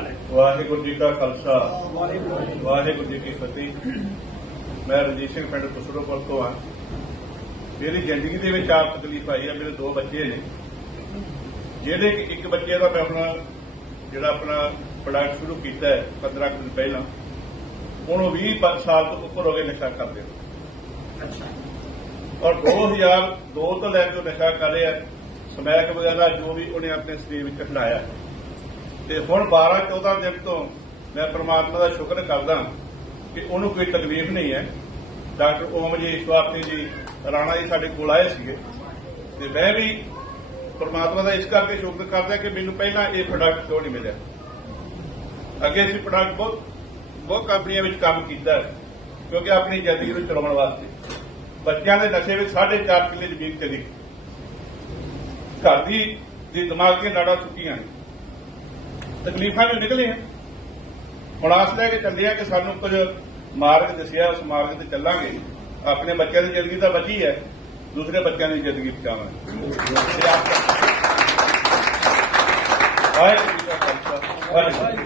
ਹੈ? ਵਾਹਿਗੁਰੂ ਜੀ ਕਾ ਖਾਲਸਾ। ਵਾਹਿਗੁਰੂ ਜੀ ਕੀ ਫਤਿਹ। ਮੈਂ ਰਜੀਤ ਸਿੰਘ ਪਿੰਡ ਕੁਸੜੋਪੁਰ ਤੋਂ ਆ ਮੇਰੀ ਜ਼ਿੰਦਗੀ ਦੇ ਵਿੱਚ ਆਪ ਤਕਲੀਫ ਆਈ ਆ ਮੇਰੇ ਦੋ ਬੱਚੇ ਨੇ। ਜਿਹੜੇ ਇੱਕ ਬੱਚੇ ਦਾ ਮੈਂ ਆਪਣਾ ਜਿਹੜਾ ਆਪਣਾ ਪ੍ਰੋਡਕਟ ਸ਼ੁਰੂ ਕੀਤਾ ਹੈ 15 ਕੁ ਦਿਨ ਪਹਿਲਾਂ ਹੁਣ ਉਹ 20 ਪ- ਸਾਲ ਤੋਂ ਉੱਪਰ ਹੋ ਗਏ ਨਸ਼ਾ ਕਰਦੇ ਨੂੰ। ਅੱਛਾ। ਔਰ 2002 ਤੋਂ ਲੈ ਕੇ ਉਹ ਨਸ਼ਾ ਕਰ ਰਿਹਾ ਸਮੈਕ ਵਗੈਰਾ ਜੋ ਵੀ ਉਹਨੇ ਆਪਣੇ ਸਰੀਰ ਵਿੱਚ ਖਿਲਾਇਆ ਤੇ ਹੁਣ 12 14 ਦਿਨ ਤੋਂ ਮੈਂ ਪ੍ਰਮਾਤਮਾ ਦਾ ਸ਼ੁਕਰ ਕਰਦਾ ਕਿ ਉਹਨੂੰ ਕੋਈ ਤਕਲੀਫ ਨਹੀਂ ਹੈ। ਡਾਕਟਰ ਓਮ ਜੀ ਈਸ਼ਵਰਤੀ ਜੀ, ਰਾਣਾ ਜੀ ਸਾਡੇ ਕੋਲ ਆਏ ਸੀਗੇ ਤੇ ਮੈਂ ਵੀ ਪ੍ਰਮਾਤਮਾ ਦਾ ਇਸ ਕਰਕੇ ਸ਼ੁਕਰ ਕਰਦਾ ਕਿ ਮੈਨੂੰ ਪਹਿਲਾਂ ਇਹ ਪ੍ਰੋਡਕਟ ਕਿਉਂ ਨਹੀਂ ਮਿਲਿਆ। ਅੱਗੇ ਅਸੀਂ ਪ੍ਰੋਡਕਟ ਬਹੁਤ ਬਹੁਤ ਕੰਪਨੀਆਂ ਵਿੱਚ ਕੰਮ ਕੀਤਾ ਕਿਉਂਕਿ ਆਪਣੀ ਜ਼ਿੰਦਗੀ ਨੂੰ ਚਲਾਉਣ ਵਾਸਤੇ। ਬੱਚਿਆਂ ਦੇ ਨਸ਼ੇ ਵਿੱਚ 4.5 ਕਿੱਲੇ ਜ਼ਮੀਨ ਚਲੀ ਘਰ ਦੀ ਦਿਮਾਗ ਦੀਆਂ ਨਾੜਾਂ ਚੁੱਕੀਆਂ ਨੇ। ਤਕਲੀਫਾਂ ਵੀ ਨਿਕਲੀਆਂ, ਹੁਣ ਆਸ ਲੈ ਕੇ ਚੱਲੇ ਆ ਕਿ ਸਾਨੂੰ ਕੁਝ ਮਾਰਗ ਦੱਸਿਆ ਉਸ ਮਾਰਗ ਤੇ ਚੱਲਾਂਗੇ। ਆਪਣੇ ਬੱਚਿਆਂ ਦੀ ਜ਼ਿੰਦਗੀ ਤਾਂ ਬਚੀ ਹੈ, ਦੂਸਰੇ ਬੱਚਿਆਂ ਦੀ ਜ਼ਿੰਦਗੀ ਬਚਾਵਾਂਗੇ। ਵਾਹਿਗੁਰੂ ਜੀ ਕਾ ਖਾਲਸਾ, ਵਾਹਿਗੁਰੂ